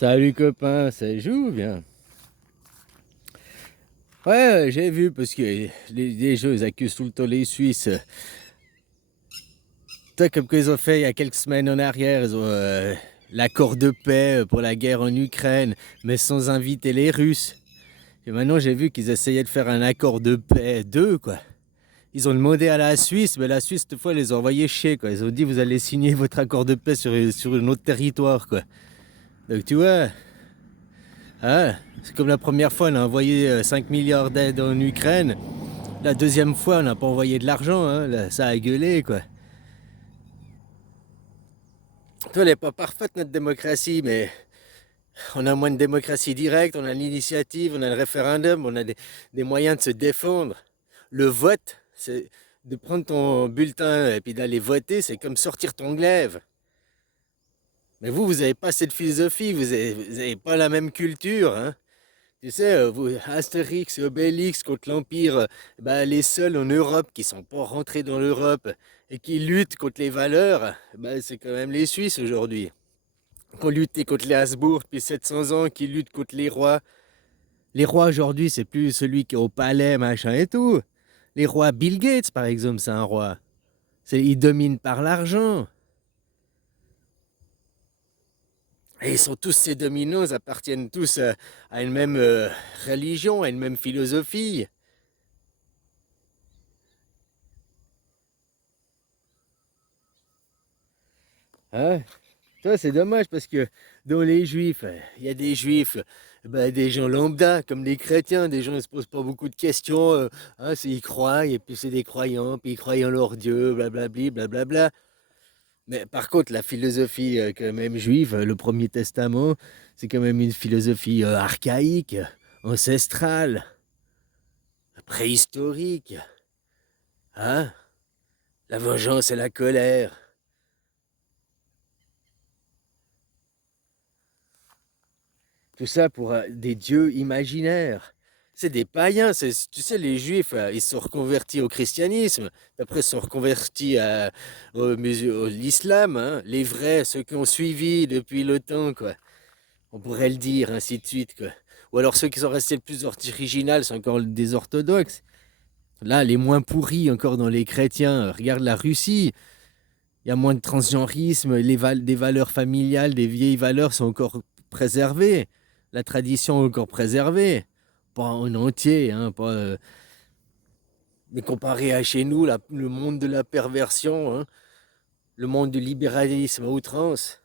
Salut copain, ça joue bien. Ouais, j'ai vu parce que les gens ils accusent tout le temps les Suisses. Toi, comme qu'ils ont fait il y a quelques semaines en arrière, ils ont l'accord de paix pour la guerre en Ukraine, mais sans inviter les Russes. Et maintenant, j'ai vu qu'ils essayaient de faire un accord de paix d'eux, quoi. Ils ont demandé à la Suisse, mais la Suisse, cette fois, ils les ont envoyés chier, quoi. Ils ont dit, vous allez signer votre accord de paix sur un autre territoire, quoi. Donc, tu vois, ah, c'est comme la première fois, on a envoyé 5 milliards d'aides en Ukraine. La deuxième fois, on n'a pas envoyé de l'argent, hein. Là, ça a gueulé, quoi. Toi, elle n'est pas parfaite, notre démocratie, mais on a moins de démocratie directe, on a l'initiative, on a le référendum, on a des moyens de se défendre. Le vote, c'est de prendre ton bulletin et puis d'aller voter, c'est comme sortir ton glaive. Mais vous n'avez pas cette philosophie, vous avez pas la même culture, hein. Tu sais, Astérix et Obélix contre l'Empire, bah, les seuls en Europe qui sont pas rentrés dans l'Europe et qui luttent contre les valeurs, bah, c'est quand même les Suisses aujourd'hui. Qui ont lutté contre les Habsbourg depuis 700 ans, qui luttent contre les rois. Les rois aujourd'hui, c'est plus celui qui est au palais, machin et tout. Les rois, Bill Gates par exemple, c'est un roi. Il domine par l'argent. Et ils sont tous ces dominants, ils appartiennent tous à une même religion, à une même philosophie. Hein. Ça, c'est dommage parce que dans les juifs, il y a des juifs, ben, des gens lambda, comme les chrétiens, des gens ne se posent pas beaucoup de questions, hein, ils croient, et puis c'est des croyants, puis ils croient en leur Dieu, blablabli, blablabla. Mais par contre, la philosophie quand même juive, le Premier Testament, c'est quand même une philosophie archaïque, ancestrale, préhistorique. Hein? La vengeance et la colère. Tout ça pour des dieux imaginaires. C'est des païens, tu sais, les juifs, ils se sont reconvertis au christianisme, après ils se sont reconvertis à l'islam, hein, les vrais, ceux qui ont suivi depuis le temps, quoi. On pourrait le dire, ainsi de suite, quoi. Ou alors ceux qui sont restés le plus original, c'est encore des orthodoxes. Là, les moins pourris encore dans les chrétiens, regarde la Russie, il y a moins de transgenrisme, des valeurs familiales, des vieilles valeurs sont encore préservées. La tradition est encore préservée. Pas en entier, hein, pas, mais comparé à chez nous, le monde de la perversion, hein, le monde du libéralisme à outrance.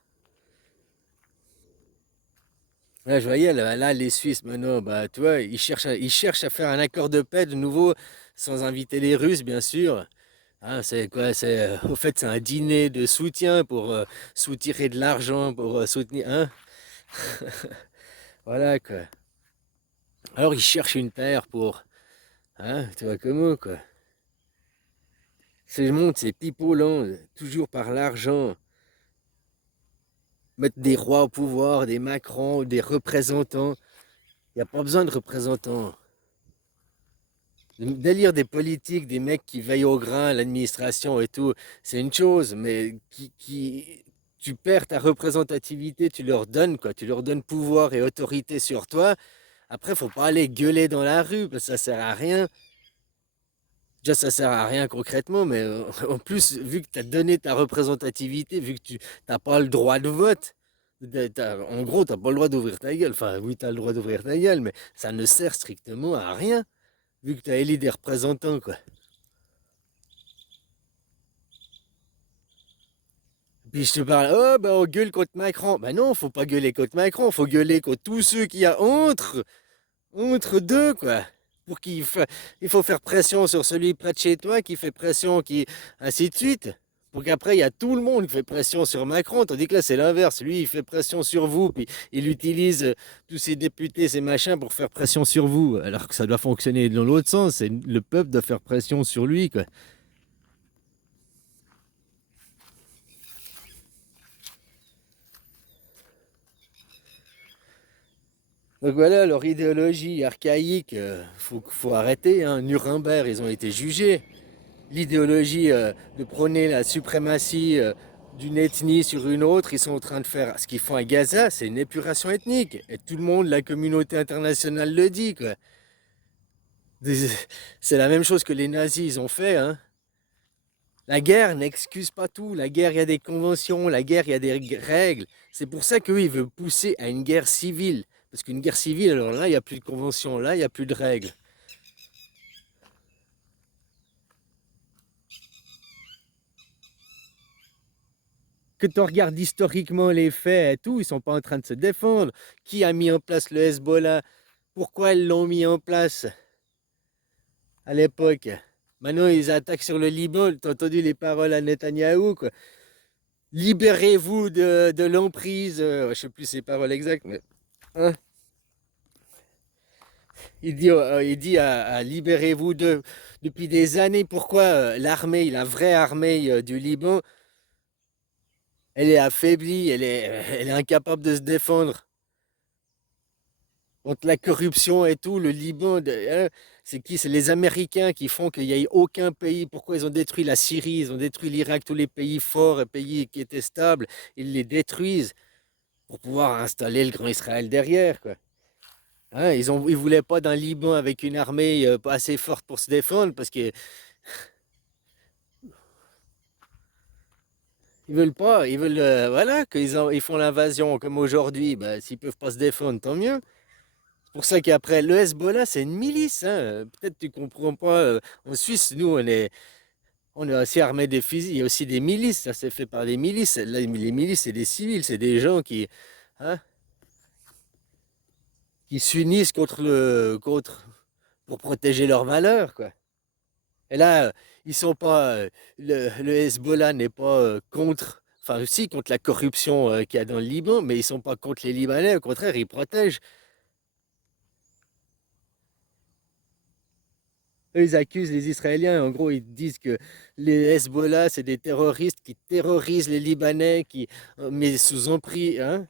Là, je voyais, là, les Suisses, maintenant, bah, tu vois, ils cherchent à faire un accord de paix de nouveau, sans inviter les Russes, bien sûr. Hein, c'est quoi? Au fait, c'est un dîner de soutien pour soutirer de l'argent, pour soutenir. Hein. Voilà, quoi. Alors, ils cherchent une terre pour. Hein, tu vois comment, quoi. Ce monde, c'est pipolant, toujours par l'argent. Mettre des rois au pouvoir, des Macron, des représentants. Il n'y a pas besoin de représentants. D'élire des politiques, des mecs qui veillent au grain, l'administration et tout, c'est une chose, mais tu perds ta représentativité, tu leur donnes quoi, tu leur donnes pouvoir et autorité sur toi. Après, faut pas aller gueuler dans la rue, parce que ça sert à rien. Déjà, ça sert à rien concrètement, mais en plus, vu que tu as donné ta représentativité, vu que tu n'as pas le droit de vote, en gros, tu n'as pas le droit d'ouvrir ta gueule. Enfin, oui, tu as le droit d'ouvrir ta gueule, mais ça ne sert strictement à rien, vu que tu as élu des représentants, quoi. Puis je te parle, oh, ben on gueule contre Macron. Ben non, faut pas gueuler contre Macron, faut gueuler contre tous ceux qui y a entre deux, quoi. Pour il faut faire pression sur celui près de chez toi, qui fait pression, ainsi de suite. Pour qu'après, il y a tout le monde qui fait pression sur Macron, tandis que là, c'est l'inverse. Lui, il fait pression sur vous, puis il utilise tous ses députés, ses machins pour faire pression sur vous. Alors que ça doit fonctionner dans l'autre sens. Le peuple doit faire pression sur lui, quoi. Donc voilà, leur idéologie archaïque, faut arrêter. Hein. Nuremberg, ils ont été jugés. L'idéologie de prôner la suprématie d'une ethnie sur une autre, ils sont en train de faire ce qu'ils font à Gaza, c'est une épuration ethnique. Et tout le monde, la communauté internationale le dit, quoi. C'est la même chose que les nazis ils ont fait, hein. La guerre n'excuse pas tout. La guerre, il y a des conventions. La guerre, il y a des règles. C'est pour ça qu'eux, ils veulent pousser à une guerre civile. Parce qu'une guerre civile, alors là, il n'y a plus de conventions. Là, il n'y a plus de règles. Que tu regardes historiquement les faits et tout, ils sont pas en train de se défendre. Qui a mis en place le Hezbollah? Pourquoi ils l'ont mis en place à l'époque? Maintenant, ils attaquent sur le Liban. Tu as entendu les paroles à Netanyahou, quoi. Libérez-vous de l'emprise. Je sais plus ses paroles exactes, mais hein, il dit à libérez-vous depuis des années. Pourquoi l'armée, la vraie armée du Liban, elle est affaiblie, elle est incapable de se défendre contre la corruption et tout. Le Liban, hein, c'est qui? C'est les Américains qui font qu'il n'y ait aucun pays. Pourquoi ils ont détruit la Syrie, ils ont détruit l'Irak, tous les pays forts et pays qui étaient stables, ils les détruisent pour pouvoir installer le grand Israël derrière, quoi. Hein, ils voulaient pas d'un Liban avec une armée pas assez forte pour se défendre parce qu'ils veulent pas, ils veulent voilà ils font l'invasion comme aujourd'hui. Bah, s'ils peuvent pas se défendre, tant mieux. C'est pour ça qu'après le Hezbollah, c'est une milice. Hein. Peut-être tu comprends pas. En Suisse, nous, on est aussi armés des fusils. Il y a aussi des milices. Ça c'est fait par des milices. Là, les milices, c'est des civils, c'est des gens hein, qui s'unissent pour protéger leurs valeurs, quoi. Et là, ils sont pas. Le Hezbollah n'est pas contre. Enfin, aussi contre la corruption qu'il y a dans le Liban, mais ils sont pas contre les Libanais. Au contraire, ils protègent. Eux, ils accusent les Israéliens. En gros, ils disent que les Hezbollah, c'est des terroristes qui terrorisent les Libanais, mais sous emprise. Hein.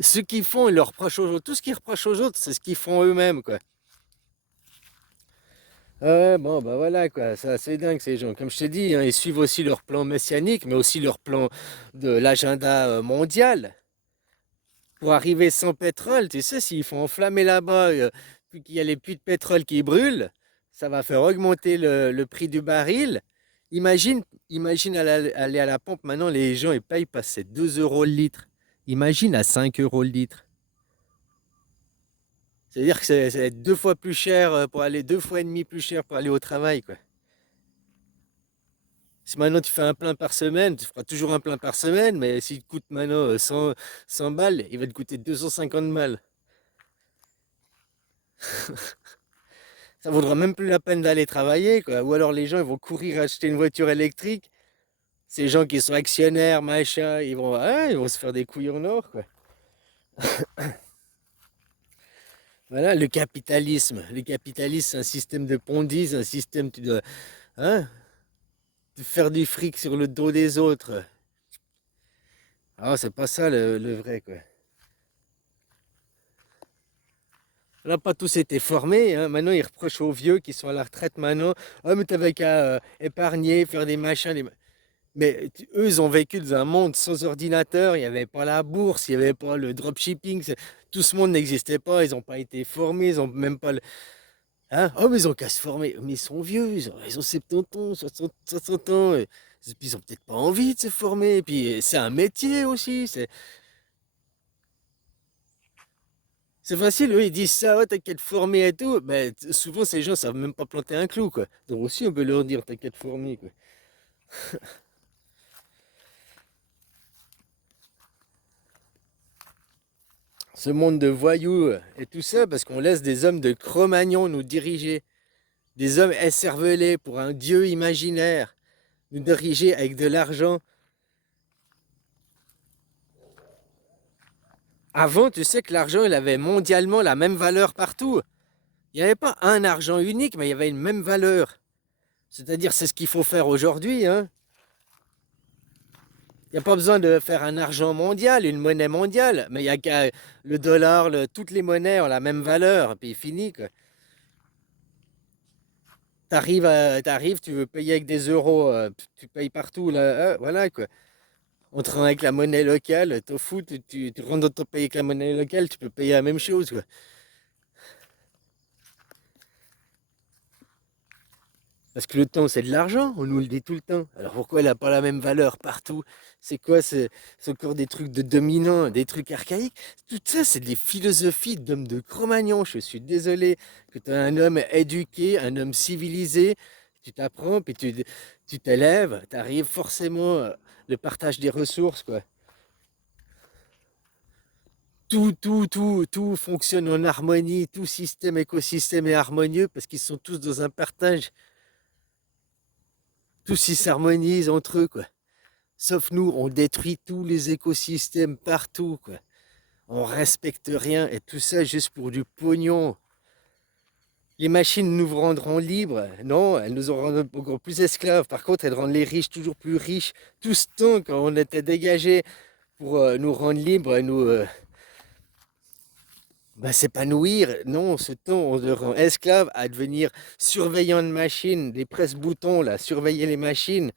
Ce qu'ils font, ils leur reprochent aux autres. Tout ce qu'ils reprochent aux autres, c'est ce qu'ils font eux-mêmes, quoi. Ouais, bon, bah voilà, quoi, c'est assez dingue ces gens. Comme je te dis, hein, ils suivent aussi leur plan messianique, mais aussi leur plan de l'agenda mondial. Pour arriver sans pétrole, tu sais, s'ils font enflammer là-bas, puis qu'il y a les puits de pétrole qui brûlent, ça va faire augmenter le prix du baril. Imagine aller à la pompe, maintenant les gens ils payent passer 2 euros le litre. Imagine à 5 euros le litre. C'est-à-dire que c'est 2 fois plus cher pour aller, 2 fois et demi plus cher pour aller au travail, quoi. Si maintenant tu fais un plein par semaine, tu feras toujours un plein par semaine, mais s'il te coûte maintenant 100 balles, il va te coûter 250 balles. Ça vaudra même plus la peine d'aller travailler, quoi. Ou alors les gens ils vont courir acheter une voiture électrique. Ces gens qui sont actionnaires, machin, ils vont se faire des couilles en or, quoi. Voilà, le capitalisme. Le capitalisme, c'est un système de Ponzi, c'est un système, tu dois, hein, de faire du fric sur le dos des autres. Ah, c'est pas ça le vrai, quoi. On n'a pas tous été formés, hein. Maintenant, ils reprochent aux vieux qui sont à la retraite maintenant. Ah, mais t'avais qu'à épargner, faire des machins. Mais eux, ils ont vécu dans un monde sans ordinateur. Il n'y avait pas la bourse, il n'y avait pas le dropshipping. Tout ce monde n'existait pas. Ils n'ont pas été formés. Ils n'ont même pas le. Hein? Oh, mais ils ont qu'à se former. Mais ils sont vieux. Ils ont 70 ans, 60 ans. Et puis, ils ont peut-être pas envie de se former. Et puis, c'est un métier aussi. C'est facile, eux, ils disent ça, ouais, t'as qu'à te former et tout. Mais souvent, ces gens savent même pas planter un clou, quoi. Donc aussi, on peut leur dire, t'as qu'à te former, quoi. Ce monde de voyous et tout ça, parce qu'on laisse des hommes de Cro-Magnon nous diriger. Des hommes écervelés pour un dieu imaginaire. Nous diriger avec de l'argent. Avant, tu sais que l'argent, il avait mondialement la même valeur partout. Il n'y avait pas un argent unique, mais il y avait une même valeur. C'est-à-dire, c'est ce qu'il faut faire aujourd'hui, hein. Il n'y a pas besoin de faire un argent mondial, une monnaie mondiale, mais il y a qu'à le dollar, toutes les monnaies ont la même valeur, puis fini, quoi. T'arrives, tu veux payer avec des euros, tu payes partout, là, voilà quoi. On te rend avec la monnaie locale, t'en fous, tu rentres dans ton pays avec la monnaie locale, tu peux payer la même chose quoi. Parce que le temps, c'est de l'argent, on nous le dit tout le temps. Alors pourquoi elle n'a pas la même valeur partout? C'est quoi? C'est encore des trucs de dominants, des trucs archaïques. Tout ça, c'est des philosophies d'hommes de Cro-Magnon. Je suis désolé que tu es un homme éduqué, un homme civilisé. Tu t'apprends, puis tu t'élèves, tu arrives forcément le partage des ressources, quoi. Tout fonctionne en harmonie, tout système, écosystème est harmonieux parce qu'ils sont tous dans un partage. Tous ils s'harmonisent entre eux, quoi. Sauf nous, on détruit tous les écosystèmes partout, quoi. On respecte rien et tout ça juste pour du pognon. Les machines nous rendront libres. Non, elles nous rendront encore plus esclaves. Par contre, elles rendent les riches toujours plus riches. Tout ce temps, quand on était dégagés pour nous rendre libres et nous s'épanouir, non, ce temps, on le rend esclave à devenir surveillant de machines, des presse-boutons, là, surveiller les machines.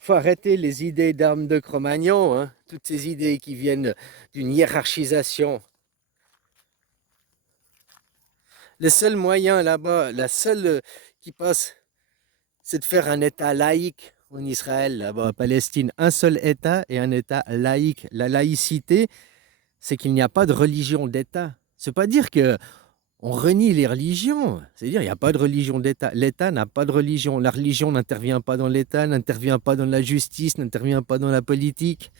Faut arrêter les idées d'armes de Cro-Magnon, hein, toutes ces idées qui viennent d'une hiérarchisation. Le seul moyen là-bas, la seule qui passe, c'est de faire un État laïque en Israël, là-bas, en Palestine. Un seul État et un État laïque. La laïcité, c'est qu'il n'y a pas de religion d'État. C'est pas dire que on renie les religions. C'est-à-dire, il n'y a pas de religion d'État. L'État n'a pas de religion. La religion n'intervient pas dans l'État, n'intervient pas dans la justice, n'intervient pas dans la politique.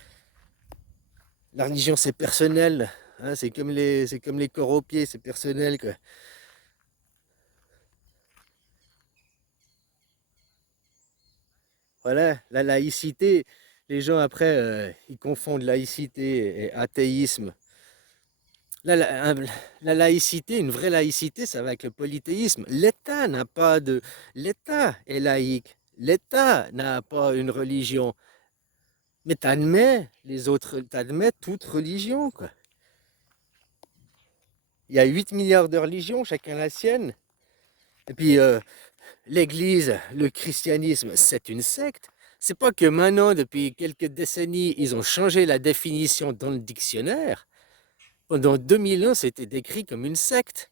La religion, c'est personnel, hein, c'est comme les corps aux pieds, c'est personnel, quoi. Voilà, la laïcité, les gens après, ils confondent laïcité et athéisme. La, la- un- la laïcité, une vraie laïcité, ça va avec le polythéisme. L'État n'a pas de... L'État est laïque. L'État n'a pas une religion. Mais t'admets les autres, t'admets toute religion, quoi. Il y a 8 milliards de religions, chacun la sienne. Et puis, l'Église, le christianisme, c'est une secte. C'est pas que maintenant, depuis quelques décennies, ils ont changé la définition dans le dictionnaire. Pendant 2000 ans, c'était décrit comme une secte.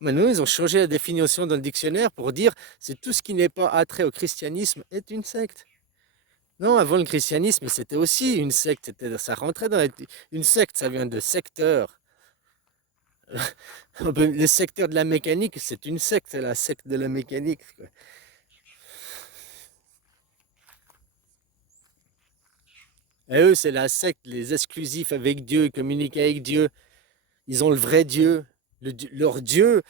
Maintenant, ils ont changé la définition dans le dictionnaire pour dire c'est tout ce qui n'est pas attrait au christianisme est une secte. Non, avant le christianisme, c'était aussi une secte. Ça rentrait dans une secte, ça vient de secteur. Le secteur de la mécanique, c'est une secte, c'est la secte de la mécanique, quoi. Et eux, c'est la secte, les exclusifs avec Dieu, ils communiquent avec Dieu. Ils ont le vrai Dieu. Leur Dieu,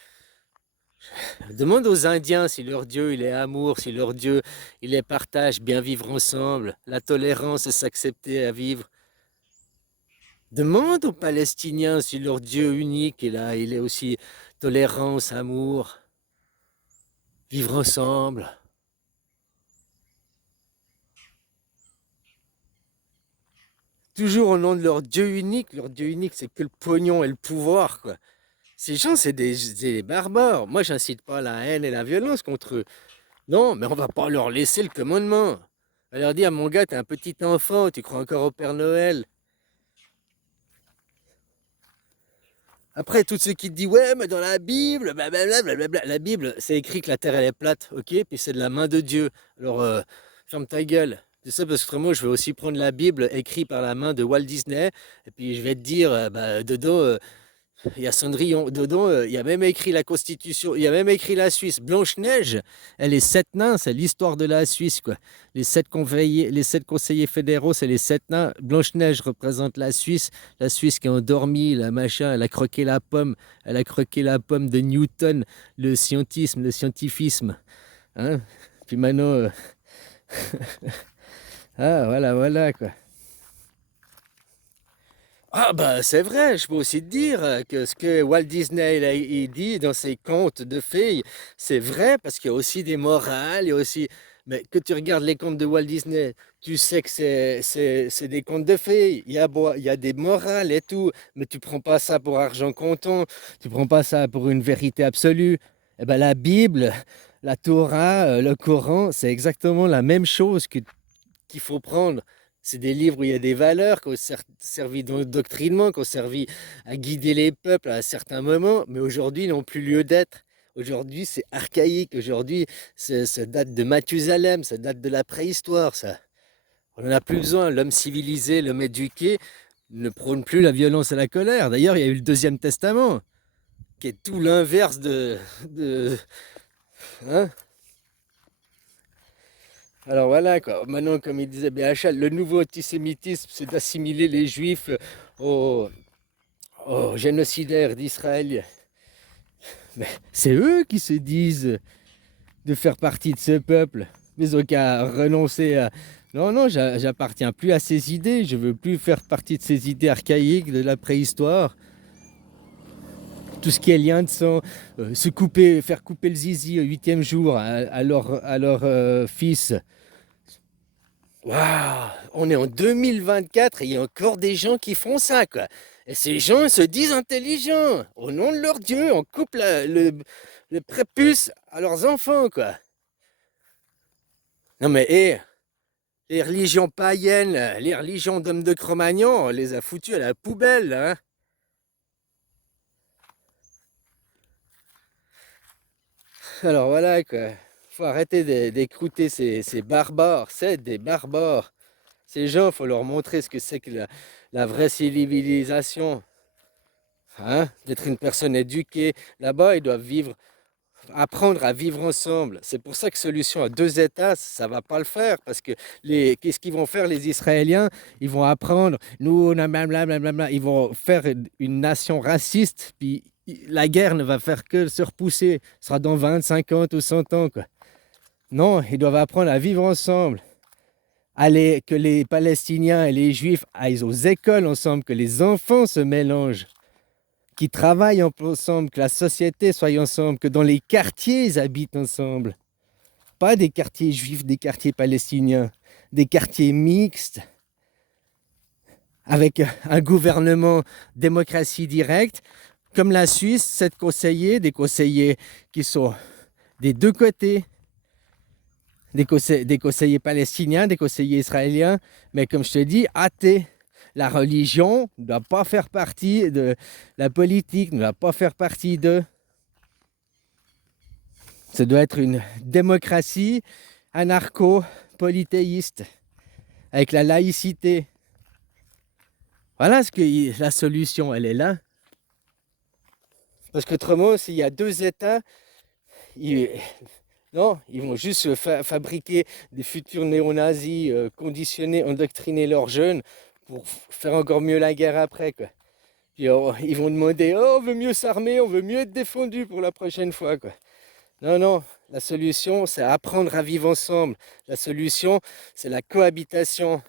demande aux Indiens si leur Dieu, il est amour, si leur Dieu, il est partage, bien vivre ensemble, la tolérance et s'accepter à vivre. Demande aux Palestiniens si leur Dieu unique est là, il est aussi tolérance, amour, vivre ensemble. Toujours au nom de leur Dieu unique, c'est que le pognon et le pouvoir, quoi. Ces gens, c'est des barbares. Moi, j'incite pas à la haine et la violence contre eux. Non, mais on va pas leur laisser le commandement. On va leur dire, mon gars, t'es un petit enfant, tu crois encore au Père Noël. Après, tous ceux qui te disent, ouais, mais dans la Bible, blablabla, blablabla. La Bible, c'est écrit que la terre, elle est plate, ok? Puis c'est de la main de Dieu. Alors, ferme ta gueule. C'est ça, parce que moi, je vais aussi prendre la Bible écrite par la main de Walt Disney, et puis je vais te dire, dedans, il y a Cendrillon. Dedans, il y a même écrit la Constitution, il y a même écrit la Suisse. Blanche-Neige, elle est sept nains, c'est l'histoire de la Suisse, quoi. Les sept conseillers fédéraux, c'est les sept nains. Blanche-Neige représente la Suisse qui a endormi, la machin, elle a croqué la pomme, elle a croqué la pomme de Newton, le scientisme, le scientifisme. Hein. Puis maintenant, ah, voilà, voilà, quoi. Ah bah c'est vrai, je peux aussi te dire que ce que Walt Disney il dit dans ses contes de fées, c'est vrai parce qu'il y a aussi des morales, il y a aussi Mais que tu regardes les contes de Walt Disney, tu sais que c'est des contes de fées. Il y a des morales et tout, mais tu prends pas ça pour argent comptant, tu prends pas ça pour une vérité absolue. Eh ben, la Bible, la Torah, le Coran, c'est exactement la même chose qu'il faut prendre. C'est des livres où il y a des valeurs qui ont servi d'endoctrinement, qui ont servi à guider les peuples à certains moments, mais aujourd'hui ils n'ont plus lieu d'être. Aujourd'hui, c'est archaïque. Aujourd'hui, ça date de Mathusalem, ça date de la préhistoire, ça. On n'en a plus besoin. L'homme civilisé, l'homme éduqué ne prône plus la violence et la colère. D'ailleurs, il y a eu le Deuxième Testament, qui est tout l'inverse de hein. Alors voilà, quoi. Maintenant, comme il disait BHL, le nouveau antisémitisme, c'est d'assimiler les juifs aux, aux génocidaires d'Israël. Mais c'est eux qui se disent de faire partie de ce peuple. Mais ils ont qu'à renoncer à... Non, non, j'appartiens plus à ces idées. Je veux plus faire partie de ces idées archaïques de la préhistoire. Tout ce qui est lien de sang, se couper, faire couper le zizi au 8e jour à leur fils. Waouh, on est en 2024 et il y a encore des gens qui font ça, quoi. Et ces gens se disent intelligents. Au nom de leur Dieu, on coupe le prépuce à leurs enfants, quoi. Non mais, hé, les religions païennes, les religions d'hommes de Cro-Magnon, on les a foutues à la poubelle, hein. Alors voilà, quoi. Faut arrêter d'écouter ces barbares. C'est des barbares. Ces gens, faut leur montrer ce que c'est que la vraie civilisation. Hein? D'être une personne éduquée. Là-bas, ils doivent vivre, apprendre à vivre ensemble. C'est pour ça que solution à deux États, ça va pas le faire. Parce que qu'est-ce qu'ils vont faire les Israéliens? Ils vont apprendre, nous, blablabla, ils vont faire une nation raciste, puis la guerre ne va faire que se repousser. Ce sera dans 20, 50 ou 100 ans, quoi. Non, ils doivent apprendre à vivre ensemble. Que les Palestiniens et les Juifs aillent aux écoles ensemble, que les enfants se mélangent, qu'ils travaillent ensemble, que la société soit ensemble, que dans les quartiers, ils habitent ensemble. Pas des quartiers juifs, des quartiers palestiniens, des quartiers mixtes, avec un gouvernement démocratie directe, comme la Suisse, 7 conseillers, des conseillers qui sont des deux côtés, des conseillers palestiniens, des conseillers israéliens, mais comme je te dis, athées. La religion ne doit pas faire partie de la politique, ne doit pas faire partie de... Ça doit être une démocratie anarcho-polythéiste, avec la laïcité. Voilà ce que la solution, elle est là. Parce qu'autrement, s'il y a deux États, non, ils vont juste fabriquer des futurs néo-nazis, conditionner, endoctriner leurs jeunes pour faire encore mieux la guerre après, quoi. Puis ils vont demander, oh, on veut mieux s'armer, on veut mieux être défendu pour la prochaine fois, quoi. Non, non, la solution, c'est apprendre à vivre ensemble. La solution, c'est la cohabitation.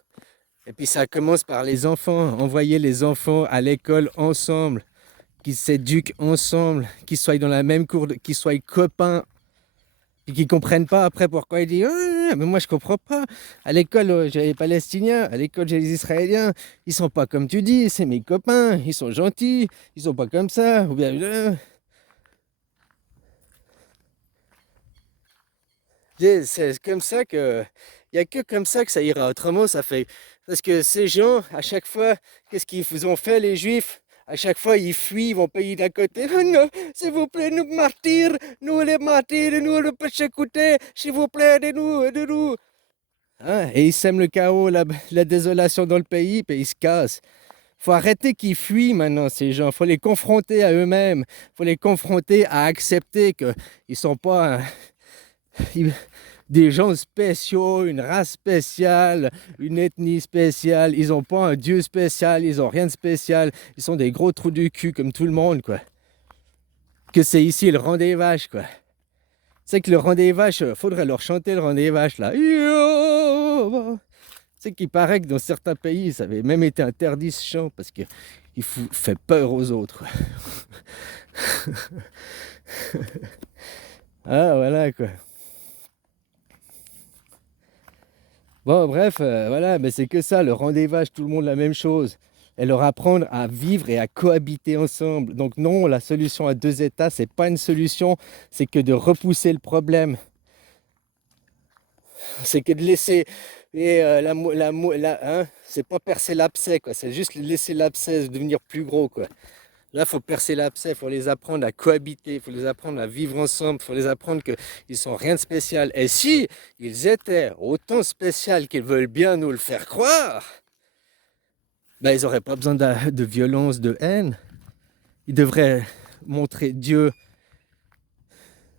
Et puis ça commence par les enfants, envoyer les enfants à l'école ensemble, qu'ils s'éduquent ensemble, qu'ils soient dans la même cour, qu'ils soient copains, et qu'ils comprennent pas après pourquoi ils disent ah, mais moi je comprends pas. À l'école j'ai les Palestiniens, à l'école j'ai les Israéliens, ils sont pas comme tu dis, c'est mes copains, ils sont gentils, ils sont pas comme ça. Ou bien c'est comme ça que il y a que comme ça que ça ira. Autrement ça fait parce que ces gens à chaque fois qu'est-ce qu'ils vous ont fait les Juifs? À chaque fois, ils fuient, ils vont payer d'à côté. Oh non, s'il vous plaît, nous les martyrs, nous le persécutés, s'il vous plaît, aidez-nous, aidez-nous. Hein, et ils sèment le chaos, la désolation dans le pays, puis ils se cassent. Faut arrêter qu'ils fuient maintenant, ces gens. Faut les confronter à eux-mêmes. Faut les confronter à accepter qu'ils ne sont pas des gens spéciaux, une race spéciale, une ethnie spéciale. Ils n'ont pas un dieu spécial, ils n'ont rien de spécial. Ils sont des gros trous du cul comme tout le monde, quoi. Que c'est ici le rang des vaches, quoi. C'est que le rang des vaches, faudrait leur chanter le rang des vaches, là. C'est qu'il paraît que dans certains pays, ça avait même été interdit ce chant parce qu'il fait peur aux autres. Ah, voilà, quoi. Bon, bref, voilà, mais c'est que ça, leur rend des vaches, tout le monde la même chose. Et leur apprendre à vivre et à cohabiter ensemble. Donc non, la solution à deux États, c'est pas une solution, c'est que de repousser le problème. C'est que de laisser et hein, c'est pas percer l'abcès, quoi. C'est juste laisser l'abcès devenir plus gros, quoi. Là, faut percer l'abcès, il faut les apprendre à cohabiter, il faut les apprendre à vivre ensemble, il faut les apprendre qu'ils sont rien de spécial. Et si ils étaient autant spéciaux qu'ils veulent bien nous le faire croire, ben, ils n'auraient pas besoin de violence, de haine. Ils devraient montrer Dieu,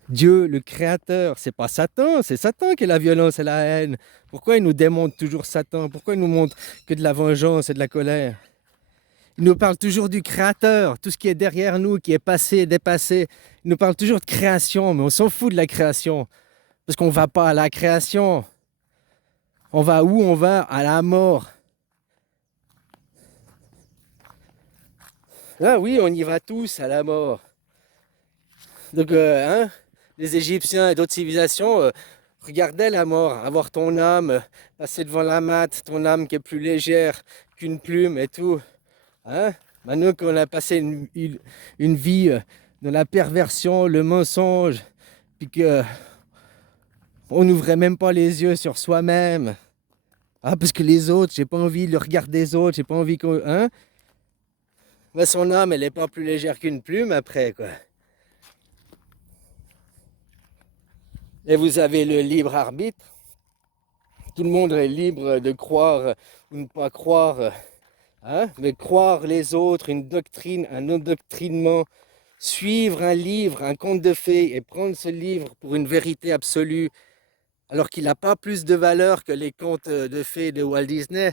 le créateur. C'est pas Satan, c'est Satan qui est la violence et la haine. Pourquoi il nous démontre toujours Satan? Pourquoi il nous montre que de la vengeance et de la colère? Il nous parle toujours du créateur, tout ce qui est derrière nous, qui est passé, dépassé. Il nous parle toujours de création, mais on s'en fout de la création. Parce qu'on ne va pas à la création. On va où? On va à la mort. Ah oui, on y va tous à la mort. Donc, les Égyptiens et d'autres civilisations regardaient la mort, avoir ton âme, passer devant la mat, ton âme qui est plus légère qu'une plume et tout. Hein? Maintenant qu'on a passé une vie dans la perversion, le mensonge, puis qu'on n'ouvrait même pas les yeux sur soi-même. Ah, parce que les autres, j'ai pas envie de le regard des autres, j'ai pas envie qu'on... Hein? Mais son âme, elle est pas plus légère qu'une plume après, quoi. Et vous avez le libre arbitre. Tout le monde est libre de croire ou ne pas croire, hein? Mais croire les autres, une doctrine, un endoctrinement, suivre un livre, un conte de fées et prendre ce livre pour une vérité absolue, alors qu'il n'a pas plus de valeur que les contes de fées de Walt Disney.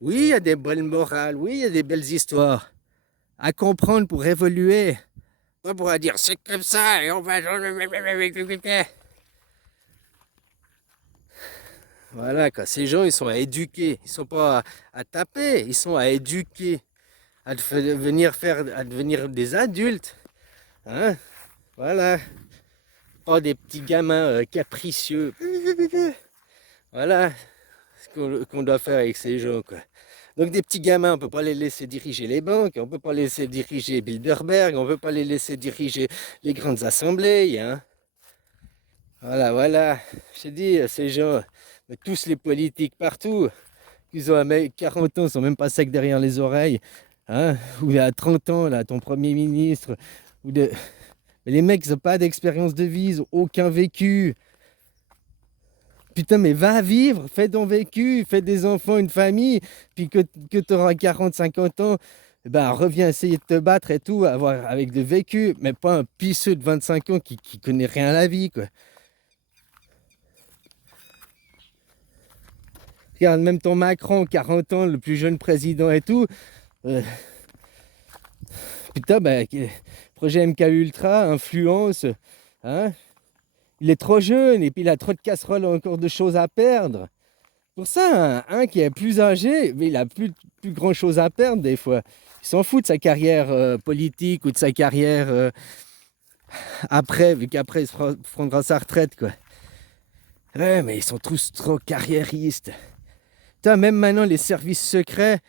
Oui, il y a des bonnes morales, oui, il y a des belles histoires à comprendre pour évoluer. Pas pour dire c'est comme ça et on va... Voilà, quoi. Ces gens, ils sont à éduquer. Ils sont pas à taper, ils sont à éduquer, à devenir des adultes. Hein? Voilà. Pas des petits gamins capricieux. Voilà ce qu'on doit faire avec ces gens, quoi. Donc des petits gamins, on ne peut pas les laisser diriger les banques, on ne peut pas les laisser diriger Bilderberg, on ne peut pas les laisser diriger les grandes assemblées. Hein. Voilà, voilà. J'ai dit, ces gens, tous les politiques partout, ils ont 40 ans, ils sont même pas secs derrière les oreilles. Hein. Ou à 30 ans, là, ton premier ministre. Mais les mecs, ils n'ont pas d'expérience de vie, ils n'ont aucun vécu. Putain, mais va vivre, fais ton vécu, fais des enfants, une famille, puis que tu auras 40, 50 ans, ben reviens essayer de te battre et tout, avec de vécu, mais pas un pisseux de 25 ans qui connaît rien à la vie, quoi. Regarde, même ton Macron, 40 ans, le plus jeune président et tout, putain, ben, projet MK Ultra, influence, hein, il est trop jeune et puis il a trop de casseroles, encore de choses à perdre. Pour ça, un qui est plus âgé, mais il a plus grand chose à perdre des fois. Il s'en fout de sa carrière politique ou de sa carrière après, vu qu'après il prendra sa retraite, quoi. Ouais, mais ils sont tous trop carriéristes. Putain, même maintenant, les services secrets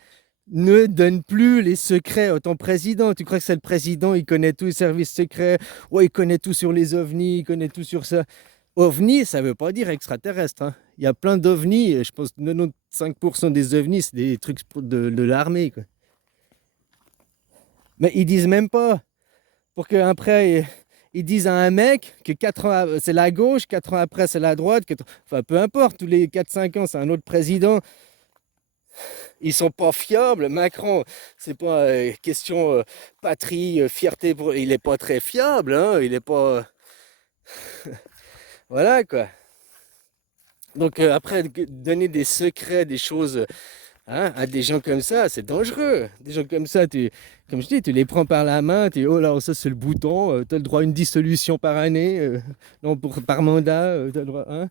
ne donnent plus les secrets à ton président. Tu crois que c'est le président, il connaît tous les services secrets. Ouais, il connaît tout sur les ovnis, il connaît tout sur ça. OVNI, ça ne veut pas dire extraterrestre. Hein. Il y a plein d'ovnis. Je pense que 95% des ovnis, c'est des trucs de l'armée. Quoi. Mais ils disent même pas. Pour qu'après, ils disent à un mec que 4 ans, c'est la gauche, 4 ans après, c'est la droite. Enfin, peu importe, tous les 4-5 ans, c'est un autre président. Ils sont pas fiables. Macron, c'est pas question patrie, fierté. Il est pas très fiable. Hein. Il est pas... Voilà, quoi. Donc après, donner des secrets, des choses hein, à des gens comme ça, c'est dangereux. Des gens comme ça, comme je dis, tu les prends par la main, tu dis, oh là, ça c'est le bouton, tu as le droit à une dissolution par année, non, par mandat, tu as le droit. Hein.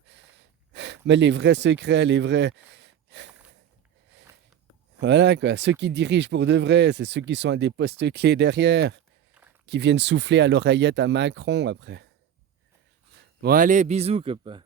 Mais les vrais secrets, les vrais... Voilà, quoi. Ceux qui dirigent pour de vrai, c'est ceux qui sont à des postes clés derrière, qui viennent souffler à l'oreillette à Macron après. Bon, allez, bisous, copain.